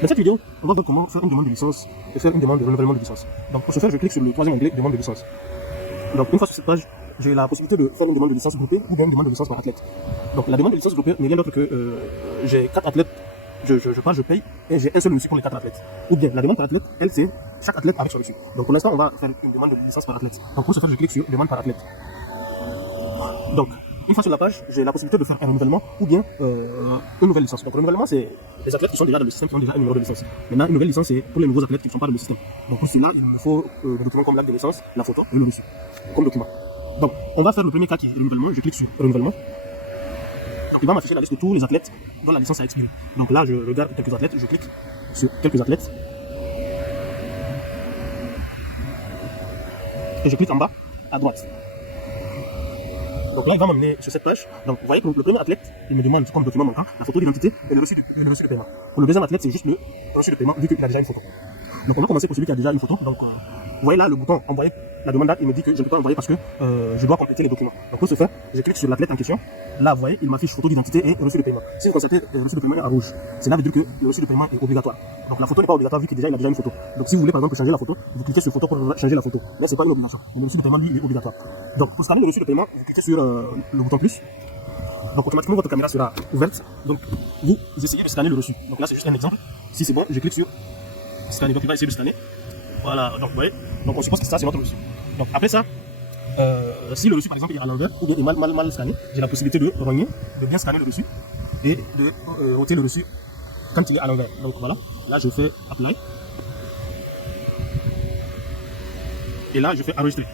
Dans cette vidéo, on va voir comment faire une demande de licence et faire une demande de renouvellement de licence. Donc pour ce faire, je clique sur le troisième onglet demande de licence. Donc une fois sur cette page, j'ai la possibilité de faire une demande de licence groupée ou bien une demande de licence par athlète. Donc la demande de licence groupée n'est rien d'autre que j'ai 4 athlètes, je paye et j'ai un seul reçu pour les 4 athlètes. Ou bien la demande par athlète, elle c'est chaque athlète avec son reçu. Donc pour l'instant, on va faire une demande de licence par athlète. Donc pour ce faire, je clique sur demande par athlète. Donc une fois sur la page, j'ai la possibilité de faire un renouvellement ou bien une nouvelle licence. Donc le renouvellement, c'est les athlètes qui sont déjà dans le système, qui ont déjà un numéro de licence. Maintenant, une nouvelle licence, c'est pour les nouveaux athlètes qui ne sont pas dans le système. Donc pour cela, il me faut des documents comme l'acte de licence, la photo et le reçu comme document. Donc on va faire le premier cas qui est renouvellement. Je clique sur renouvellement. Donc il va m'afficher la liste de tous les athlètes dont la licence a expiré. Donc là, je regarde quelques athlètes, je clique sur quelques athlètes. Et je clique en bas à droite. Donc là, il va m'amener sur cette page. Donc vous voyez que le premier athlète, il me demande comme document manquant la photo d'identité et le reçu de paiement. Pour le deuxième athlète, c'est juste le reçu de paiement vu qu'il a déjà une photo. Donc on va commencer pour celui qui a déjà une photo. Donc vous voyez là le bouton envoyer la demande, il me dit que je ne peux pas envoyer parce que je dois compléter les documents. Donc pour ce faire, je clique sur l'athlète en question. Là vous voyez, il m'affiche photo d'identité et reçu de paiement. Si vous constatez, le reçu de paiement est en rouge. Cela veut dire que le reçu de paiement est obligatoire. Donc la photo n'est pas obligatoire vu qu'il a déjà une photo. Donc si vous voulez par exemple changer la photo, vous cliquez sur photo pour changer la photo. Mais c'est pas une obligation. Le reçu de paiement lui est obligatoire. Donc pour scanner le reçu de paiement, vous cliquez sur le bouton plus. Donc automatiquement votre caméra sera ouverte. Donc vous essayez de scanner le reçu. Donc là c'est juste un exemple. Si c'est bon, je clique sur scanner. Donc il va essayer de scanner. Voilà, donc vous voyez, donc on suppose que ça c'est notre reçu. Donc après ça, si le reçu par exemple est à l'envers ou bien est mal scanné, j'ai la possibilité de rogner, de bien scanner le reçu et de ôter le reçu quand il est à l'envers. Donc voilà, là je fais apply et là je fais enregistrer.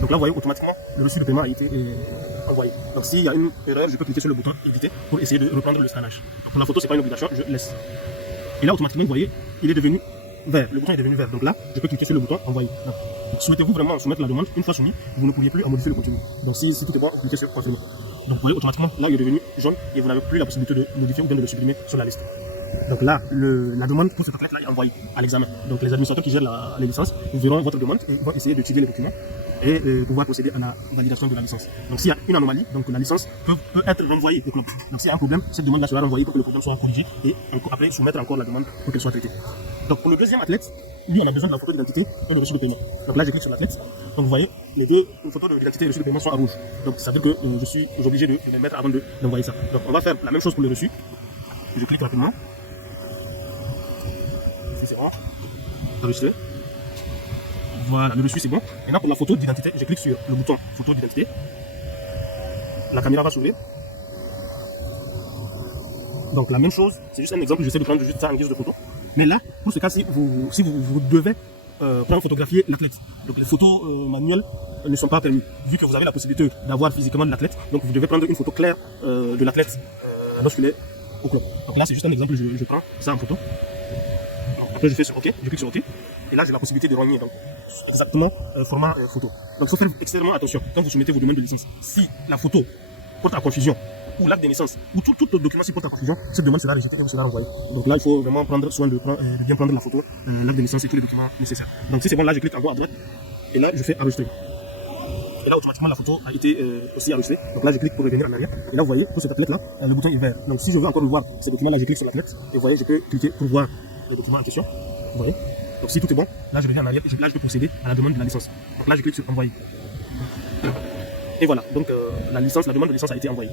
Donc là vous voyez automatiquement le reçu de paiement a été envoyé. Donc s'il y a une erreur, je peux cliquer sur le bouton éviter pour essayer de reprendre le scannage. Donc pour la photo c'est pas une obligation, je laisse. Et là automatiquement vous voyez, il est devenu vert, le bouton est devenu vert. Donc là, je peux cliquer sur le bouton envoyer. Souhaitez-vous vraiment soumettre la demande? Une fois soumis, vous ne pourriez plus en modifier le contenu. Donc si tout est bon, vous cliquez sur confirmer. Donc vous voyez automatiquement, là il est devenu jaune et vous n'avez plus la possibilité de modifier ou bien de le supprimer sur la liste. Donc là, la demande pour cet athlète là est envoyée à l'examen. Donc les administrateurs qui gèrent les licences, ils verront votre demande et vont essayer d'étudier les documents et pouvoir procéder à la validation de la licence. Donc s'il y a une anomalie, donc la licence peut être renvoyée au club. Donc s'il y a un problème, cette demande là sera renvoyée pour que le problème soit corrigé et après soumettre encore la demande pour qu'elle soit traitée. Donc pour le deuxième athlète, lui on a besoin de la photo d'identité et le reçu de paiement. Donc là je clique sur l'athlète. Donc vous voyez, les deux photos d'identité et le reçu de paiement sont en rouge. Donc ça veut dire que je suis obligé de les mettre avant d'envoyer ça. Donc on va faire la même chose pour le reçu. Je clique rapidement. C'est bon. Enregistrer. Voilà, le reçu c'est bon. Maintenant pour la photo d'identité, je clique sur le bouton photo d'identité. La caméra va s'ouvrir. Donc la même chose, c'est juste un exemple, j'essaie de prendre juste ça en guise de photo. Mais là, pour ce cas-ci, si vous devez photographier l'athlète. Donc les photos manuelles ne sont pas permises, vu que vous avez la possibilité d'avoir physiquement de l'athlète. Donc vous devez prendre une photo claire de l'athlète lorsqu'il est au club. Donc là c'est juste un exemple, je prends ça en photo. Donc, après je fais sur OK, je clique sur OK. Et là j'ai la possibilité de rogner donc exactement format photo. Donc il faut faire extrêmement attention quand vous soumettez vos demandes de licence. Si la photo porte à confusion, ou l'acte de naissance, ou tout le document qui porte à confusion, cette demande sera rejetée et vous sera envoyée. Donc là, il faut vraiment prendre soin de bien prendre la photo, l'acte de naissance et tous les documents nécessaires. Donc si c'est bon, là, je clique en haut à droite, et là, je fais enregistrer. Et là, automatiquement, la photo a été aussi enregistrée. Donc là, je clique pour revenir en arrière. Et là, vous voyez, pour cet athlète-là, le bouton est vert. Donc si je veux encore voir ces documents-là, je clique sur l'athlète, et vous voyez, je peux cliquer pour voir le document en question. Vous voyez. Donc si tout est bon, là, je reviens en arrière, et là, je peux procéder à la demande de la licence. Donc là, je clique sur envoyer. Et voilà, donc la demande de licence a été envoyée.